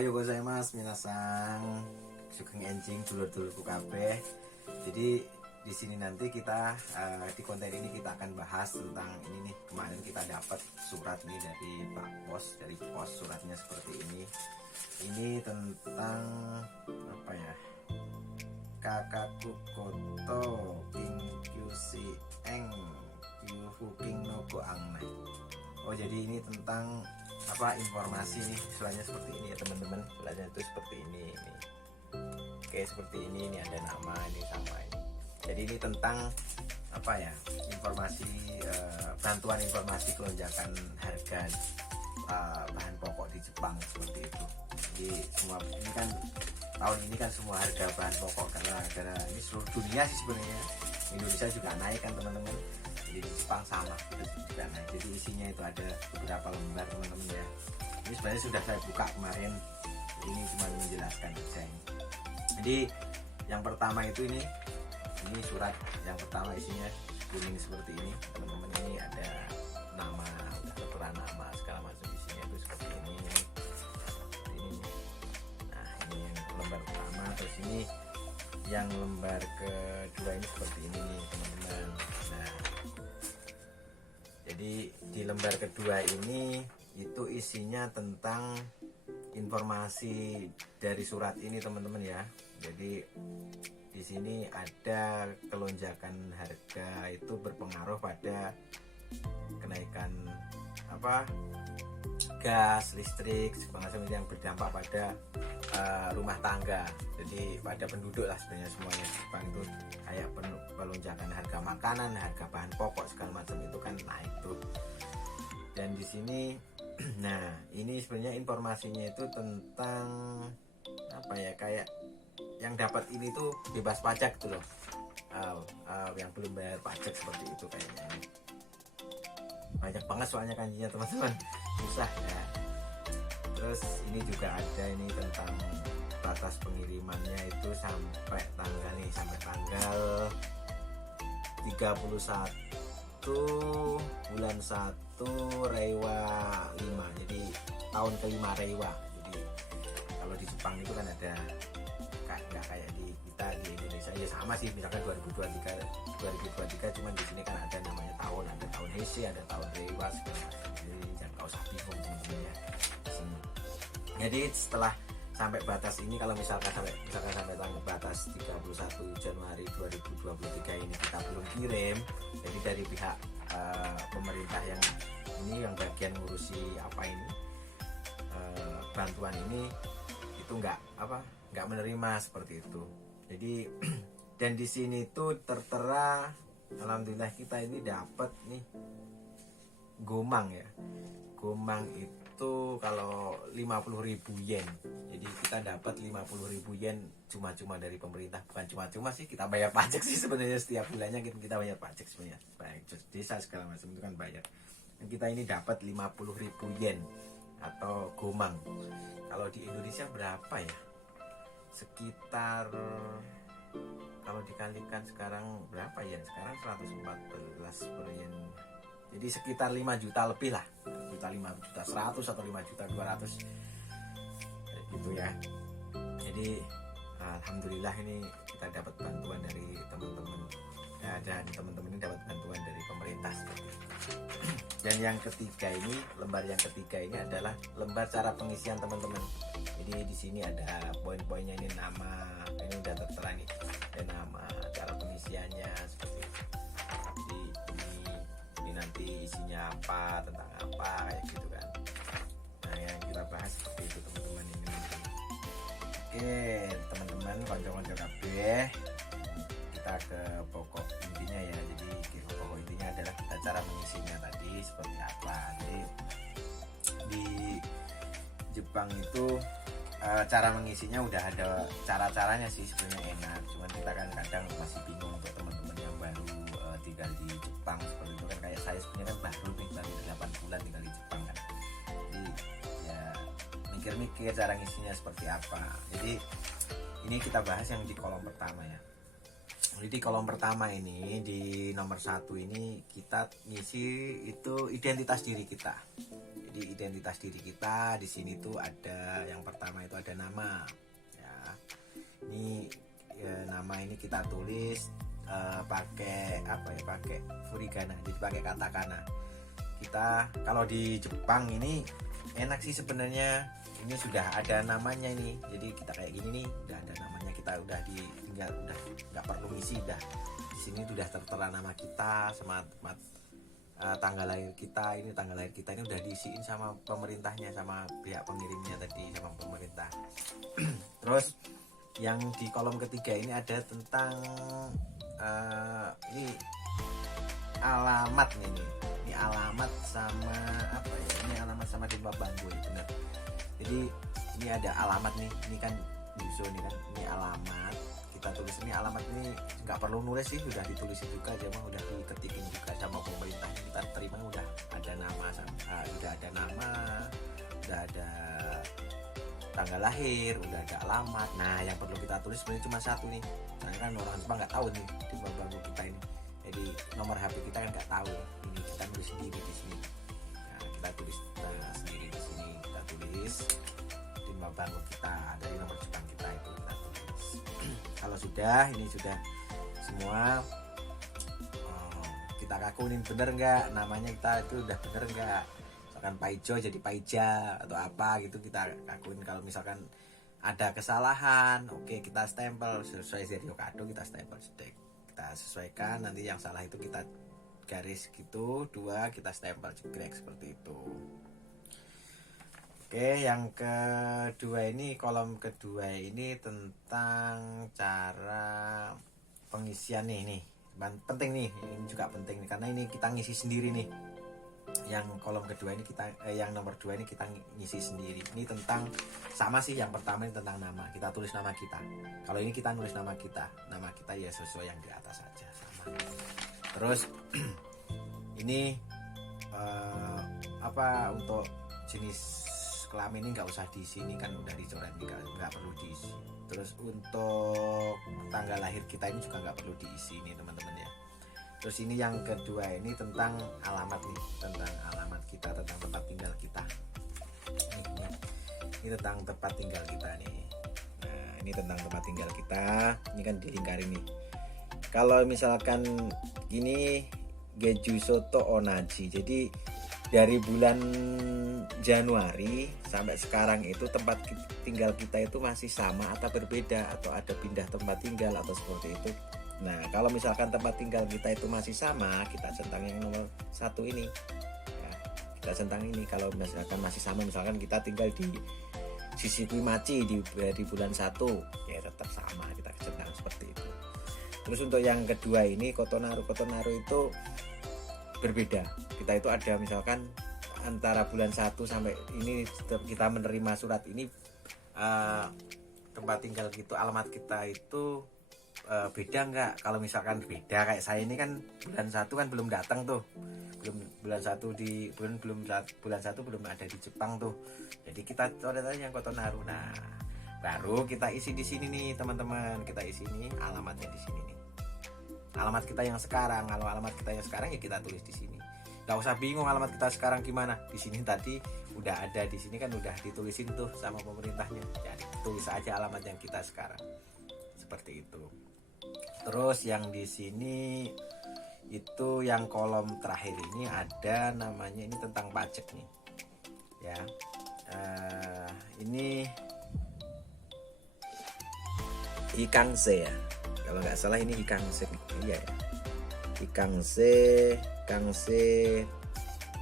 Ohayo gozaimasu minasan, sugeng enjing dulur-dulurku kabeh. Jadi di sini nanti kita di konten ini kita akan bahas tentang ini nih. Kemarin kita dapat surat nih dari Pak Pos, dari pos suratnya seperti ini. Ini tentang apa ya? Kakaku koto kinkyushi eng yufuking no goangnai. Oh, jadi ini tentang apa informasi nih, istilahnya seperti ini ya teman-teman. Istilahnya itu seperti ini. Oke, seperti ini ada nama ini sama ini. Jadi ini tentang apa ya, informasi bantuan informasi kelonjakan harga bahan pokok di Jepang seperti itu. Jadi semua ini kan tahun ini kan semua harga bahan pokok karena ini seluruh dunia sih sebenarnya. Indonesia juga naik kan teman-teman. Jadi di Jepang sama itu juga naik. Jadi isinya itu ada beberapa lembar teman-teman ya. Ini sebenarnya sudah saya buka kemarin. Ini cuma menjelaskan saja. Jadi yang pertama itu ini surat yang pertama isinya kuning seperti ini teman-teman. Ini ada nama, tertera nama segala macam isinya itu seperti ini. Nah ini yang lembar pertama. Terus ini yang lembar kedua ini seperti ini nih teman-teman. Nah jadi di lembar kedua ini itu isinya tentang informasi dari surat ini teman-teman ya. Jadi di sini ada kelonjakan harga itu berpengaruh pada kenaikan apa gas, listrik, segala macam yang berdampak pada rumah tangga. Jadi pada penduduk lah sebenarnya semuanya. Jepang itu kayak pelonjakan harga makanan, harga bahan pokok segala macam itu kan naik tuh. Dan di sini nah ini sebenarnya informasinya itu tentang apa ya, kayak yang dapat ini tuh bebas pajak tuh loh. Yang belum bayar pajak seperti itu kayaknya. Banyak banget soalnya kanjinya teman-teman, susah ya. Terus ini juga ada ini tentang batas pengirimannya itu sampai tanggal 31 bulan 1 Reiwa 5. Jadi tahun kelima Reiwa. Jadi kalau di Jepang itu kan ada nggak kayak di kita di Indonesia ya, sama sih misalkan 2023 cuman di sini kan ada namanya tahun, ada tahun Heisei, ada tahun Reiwa segala. Jadi jangan kau usah bingung teman-teman ya. Jadi setelah sampai batas ini, kalau misalkan sampai tanggal batas 31 Januari 2023 ini kita belum kirim, jadi dari pihak pemerintah yang ini yang bagian ngurusi apa ini bantuan ini itu nggak menerima seperti itu. Jadi dan di sini tuh tertera, alhamdulillah kita ini dapat nih gomang ya. Gomang itu kalau 50.000 yen. Jadi kita dapat 50.000 yen cuma-cuma dari pemerintah. Bukan cuma-cuma sih, kita bayar pajak sih sebenarnya setiap bulannya kita bayar pajak sebenarnya. Baik desa segala macam itu kan bayar. Dan kita ini dapat 50.000 yen atau gomang. Kalau di Indonesia berapa ya? Sekitar kalau dikalikan sekarang berapa yen? Sekarang 114 per yen. Jadi sekitar 5 juta lebih lah. 5 juta 100 atau 5 juta 200 gitu ya. Jadi alhamdulillah ini kita dapat bantuan dari teman-teman ya, dan teman-teman ini dapat bantuan dari pemerintah seperti itu. Dan yang ketiga ini, lembar yang ketiga ini adalah lembar cara pengisian teman-teman. Jadi di sini ada poin-poinnya, ini nama, ini udah tertera nih, ada nama, cara pengisiannya seperti itu. Jadi ini nanti isinya apa, tentang apa kayak gitu kan. Nah yang kita bahas seperti itu teman-teman ini. Oke teman-teman, konco-konco kabeh, kita ke pokok intinya ya. Jadi pokok intinya adalah kita cara mengisinya tadi seperti apa. Jadi di Jepang itu cara mengisinya udah ada cara-caranya sih, sebenarnya enak. Cuman kita kan kadang masih bingung untuk teman-teman yang baru tinggal di Jepang seperti itu kan. Kayak saya sebenarnya kan baru tinggal 8 bulan tinggal di Jepang kan. Jadi ya mikir-mikir cara ngisinya seperti apa. Jadi ini kita bahas yang di kolom pertama ya. Jadi kolom pertama ini di nomor 1 ini kita ngisi itu identitas diri kita. Jadi identitas diri kita di sini tuh ada yang pertama itu ada nama. Ya. Ini nama ini kita tulis pakai apa ya? Pakai furigana. Jadi pakai katakana. Kita kalau di Jepang ini enak sih sebenarnya. Ini sudah ada namanya ini. Jadi kita kayak gini nih, udah ada namanya, kita udah tinggal udah nggak perlu ngisi, udah di sini sudah tertera nama kita sama tanggal lahir kita. Ini tanggal lahir kita ini udah diisiin sama pemerintahnya, sama pihak pengirimnya tadi, sama pemerintah. Terus yang di kolom ketiga ini ada tentang ini alamat nih. Ini alamat sama apa ya? Ini alamat sama Dimba Banggo, benar. Jadi ini ada alamat nih, ini kan Yuso nih kan, ini alamat kita tulis. Ini alamat ini nggak perlu nulis sih, udah ditulisin juga aja mah, udah diketikin juga sama pemerintahnya, kita terima udah ada nama, udah ada nama, udah ada tanggal lahir, udah ada alamat. Nah yang perlu kita tulis sebenarnya cuma satu nih, karena kan orang Jepang nggak tahu nih di Banggo kita ini, jadi nomor HP kita kan nggak tahu, ini kita tulis sendiri di sini. Nah kita tulis sendiri di sini, kita tulis di Banggo kita dari nomor Jepang kita itu kita tulis. Kalau sudah, ini sudah semua, kita kakuin bener nggak namanya kita itu udah bener nggak, misalkan Paijo jadi Paija atau apa gitu kita kakuin. Kalau misalkan ada kesalahan, oke kita stempel sesuai dari Okado, kita stempel sedek, kita sesuaikan. Nanti yang salah itu kita garis gitu 2, kita stempel jegrek seperti itu. Oke, yang kedua ini, kolom kedua ini tentang cara pengisian nih penting nih, ini juga penting nih, karena ini kita ngisi sendiri nih. Yang kolom kedua ini kita yang nomor 2 ini kita ngisi sendiri. Ini tentang sama sih, yang pertama ini tentang nama, kita tulis nama kita. Kalau ini kita nulis nama kita ya sesuai yang di atas saja, sama. Terus ini apa, untuk jenis kelamin ini nggak usah di sini kan, udah dicoret nih, nggak perlu diisi. Terus untuk tanggal lahir kita ini juga nggak perlu diisi nih teman-teman ya. Terus ini yang kedua ini tentang alamat nih, tentang alamat kita, tentang tempat tinggal kita. Ini tentang tempat tinggal kita nih. Nah ini tentang tempat tinggal kita, ini kan dilingkari nih. Kalau misalkan ini Geju Soto Onaji, jadi dari bulan Januari sampai sekarang itu tempat tinggal kita itu masih sama atau berbeda, atau ada pindah tempat tinggal atau seperti itu. Nah kalau misalkan tempat tinggal kita itu masih sama, kita centang yang nomor 1 ini ya, kita centang ini. Kalau misalkan masih sama, misalkan kita tinggal di sisi Kuimachi di bulan 1, ya tetap sama, kita centang seperti itu. Terus untuk yang kedua ini Kotonaru itu berbeda. Kita itu ada misalkan antara bulan 1 sampai ini kita menerima surat ini, tempat tinggal gitu, alamat kita itu beda nggak. Kalau misalkan beda, kayak saya ini kan bulan 1 kan belum datang tuh, bulan 1 belum ada di Jepang tuh, jadi kita coret aja yang Kotonaru. Nah baru kita isi di sini nih teman-teman, kita isi ini alamatnya di sini nih, alamat kita yang sekarang. Kalau alamat kita yang sekarang ya kita tulis di sini, nggak usah bingung alamat kita sekarang gimana. Di sini tadi udah ada, di sini kan udah ditulisin tuh sama pemerintahnya, jadi tulis aja alamat yang kita sekarang, seperti itu. Terus yang di sini itu yang kolom terakhir ini ada namanya, ini tentang pajak nih ya. Ini Hikangse ya, kalau nggak salah ini Hikangse, iya ya, Hikangse.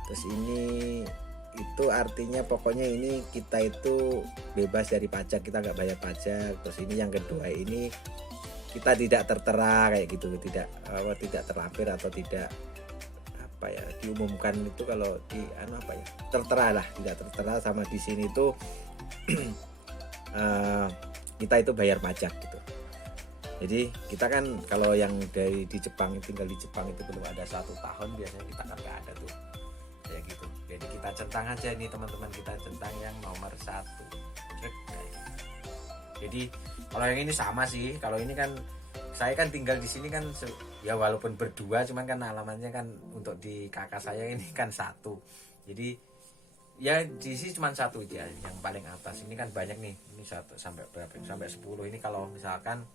Terus ini itu artinya pokoknya ini kita itu bebas dari pajak, kita nggak bayar pajak. Terus ini yang kedua ini kita tidak tertera kayak gitu, tidak terlampir atau tidak apa ya diumumkan itu, kalau di tertera lah, tidak tertera. Sama di sini tuh kita itu bayar pajak gitu. Jadi kita kan kalau yang di Jepang, tinggal di Jepang itu belum ada 1 tahun, biasanya kita kan nggak ada tuh kayak gitu. Jadi kita centang aja nih teman-teman, kita centang yang nomor 1 kayak gitu. Jadi kalau yang ini sama sih, kalau ini kan saya kan tinggal di sini kan ya walaupun berdua, cuman kan alamatnya kan untuk di kakak saya ini kan satu. Jadi ya di sini cuma satu aja yang paling atas. Ini kan banyak nih, ini satu sampai berapa, sampai 10. Ini kalau misalkan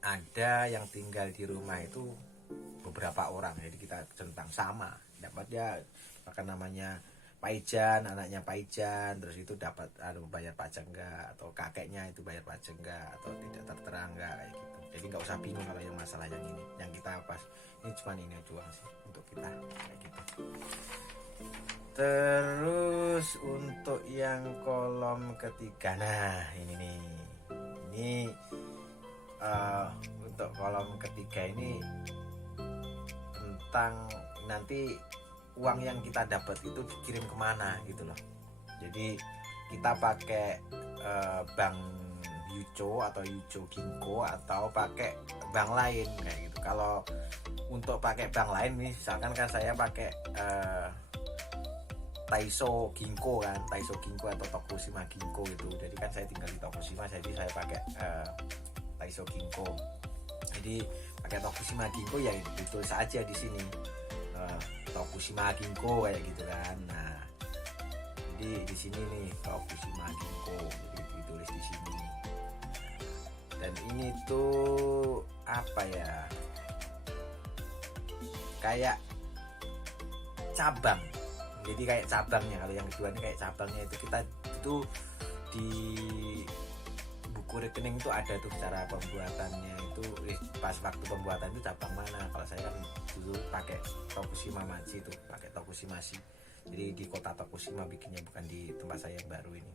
ada yang tinggal di rumah itu beberapa orang, jadi kita centang sama dapat ya, bahkan namanya Paijan, anaknya Paijan, terus itu dapat bayar pajak enggak, atau kakeknya itu bayar pajak enggak, atau tidak tertera enggak, kayak gitu. Jadi nggak usah bingung kalau yang masalah yang ini, yang kita pas ini cuma ini doang sih untuk kita kayak gitu. Terus untuk yang kolom ketiga, nah ini nih, ini untuk kolom ketiga ini tentang nanti uang yang kita dapat itu dikirim kemana gitu loh. Jadi kita pakai bank Yucho atau Yucho Ginko atau pakai bank lain kayak gitu. Kalau untuk pakai bank lain nih, misalkan kan saya pakai Taiso Ginko kan, Taiso Ginko atau Tokushima Ginko gitu. Jadi kan saya tinggal di Tokushima, jadi saya pakai Taiso Ginko. Jadi pakai Tokushima Ginko ya ditulis aja di sini Tokushima Ginko kayak gitu kan. Nah, jadi di sini nih Tokushima Ginko, jadi ditulis di sini. Dan ini tuh apa ya? Kayak cabang. Jadi kayak cabangnya, kalau yang kedua ini kayak cabangnya itu kita itu di buku rekening itu ada tuh cara pembuatannya itu pas waktu pembuatan itu cabang mana. Kalau saya kan dulu pakai Tokushima Machi itu, pakai Tokushima sih. Jadi di kota Tokushima bikinnya, bukan di tempat saya yang baru ini.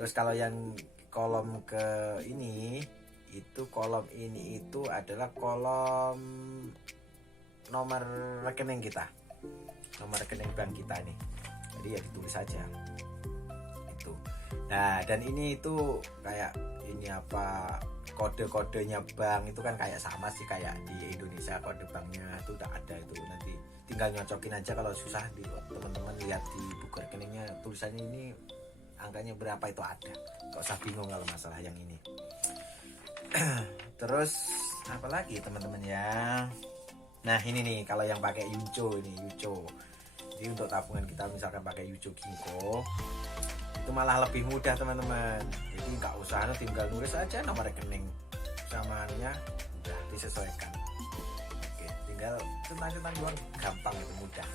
Terus kalau yang kolom ke ini, itu kolom ini itu adalah kolom nomor rekening kita, nomor rekening bank kita nih. Jadi ya ditulis saja itu. Nah, dan ini itu kayak ini apa, kode-kodenya bank itu kan kayak sama sih kayak di Indonesia, kode banknya itu udah ada itu, nanti tinggal nyocokin aja. Kalau susah di teman-teman lihat di buku rekeningnya tulisannya ini angkanya berapa itu ada, nggak usah bingung kalau masalah yang ini. Terus apa lagi teman-teman ya, nah ini nih kalau yang pakai Yucho ini, Yucho. Jadi untuk tabungan kita misalkan pakai Yucho Ginko itu malah lebih mudah teman-teman. Jadi nggak usah tinggal nulis aja nomor rekening samaannya udah disesuaikan. Oke, tinggal centang-centang doang, gampang itu, mudah.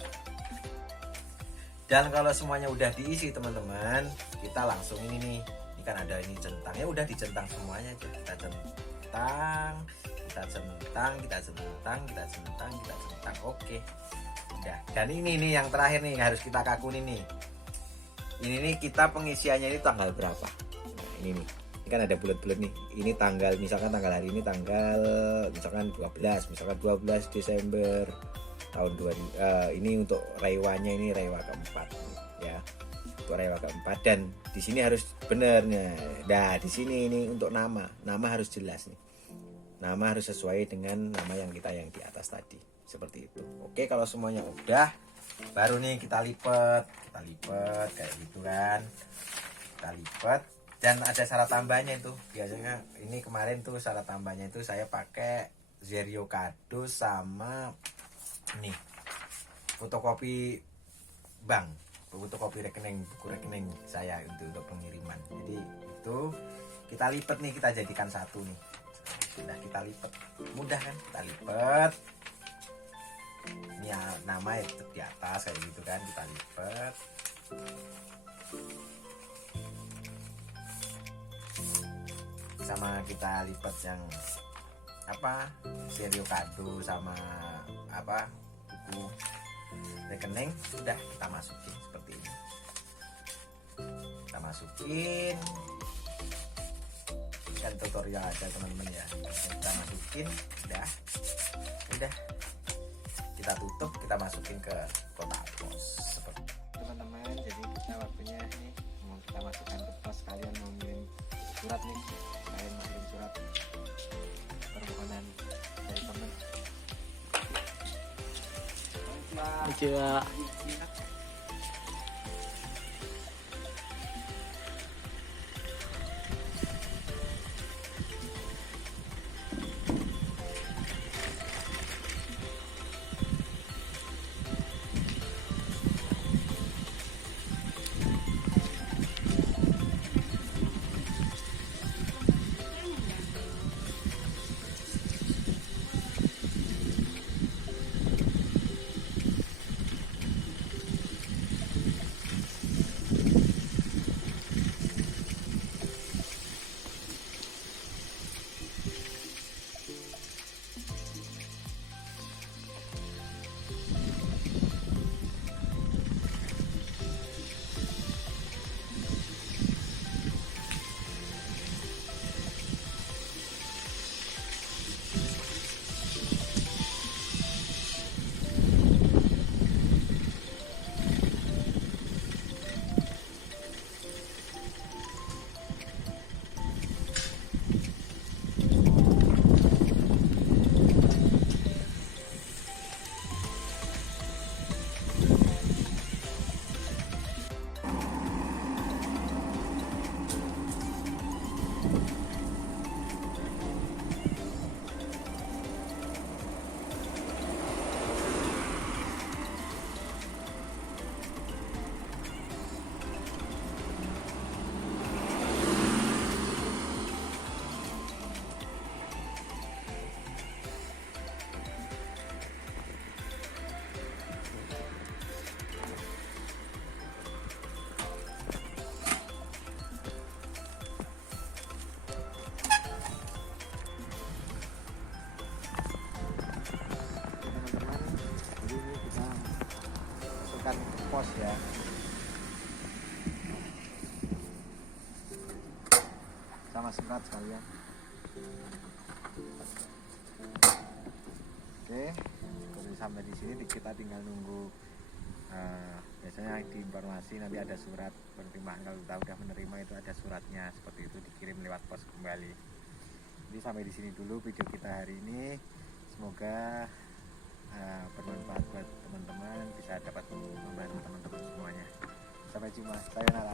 Dan kalau semuanya udah diisi teman-teman, kita langsung ini nih, ini kan ada ini centangnya, udah dicentang semuanya aja. Kita centang, kita centang, kita centang, kita centang, kita centang. Oke, udah. Dan ini nih yang terakhir nih harus kita kakuni nih. Ini nih kita pengisiannya ini tanggal berapa? Nah, ini nih. Ini kan ada bulat-bulat nih. Ini tanggal, misalkan tanggal hari ini tanggal misalkan 12, misalkan 12 Desember tahun 2000. Ini untuk Reiwanya, ini Reiwa keempat ya. Untuk Reiwa keempat, dan di sini harus benernya. Nah, di sini ini untuk nama. Nama harus jelas nih. Nama harus sesuai dengan nama yang kita yang di atas tadi. Seperti itu. Oke, kalau semuanya udah, baru nih kita lipat kayak gitu kan. Kita lipat, dan ada syarat tambahnya itu. Biasanya ini kemarin tuh syarat tambahnya itu saya pakai Zerio Kado sama nih fotokopi bank, fotokopi rekening, buku rekening saya untuk pengiriman. Jadi itu kita lipat nih, kita jadikan satu nih. Sudah kita lipat, mudah kan? Kita lipat. Ini ya, nama itu di atas kayak gitu kan, kita lipat. Sama kita lipat yang apa, Zerio Kado sama apa, buku rekening, sudah kita masukin seperti ini. Kita masukin, ini kan tutorial aja teman-teman ya. Kita masukin, udah kita tutup, kita masukin ke kotak pos seperti teman-teman. Jadi kita waktunya ini mau kita masukkan ke pos. Kalian mau ngirim surat nih, kalian mau ngirim surat permohonan dari teman. Konnichiwa. pos ya. Sama surat sekalian. Oke, kalau sampai di sini kita tinggal nunggu. Biasanya di informasi nanti ada surat penerimaan, kalau kita udah menerima itu ada suratnya seperti itu, dikirim lewat pos kembali. Jadi sampai di sini dulu video kita hari ini. Semoga bermanfaat buat teman-teman, bisa dapat membantu teman-teman semuanya. Sampai jumpa, sayonara.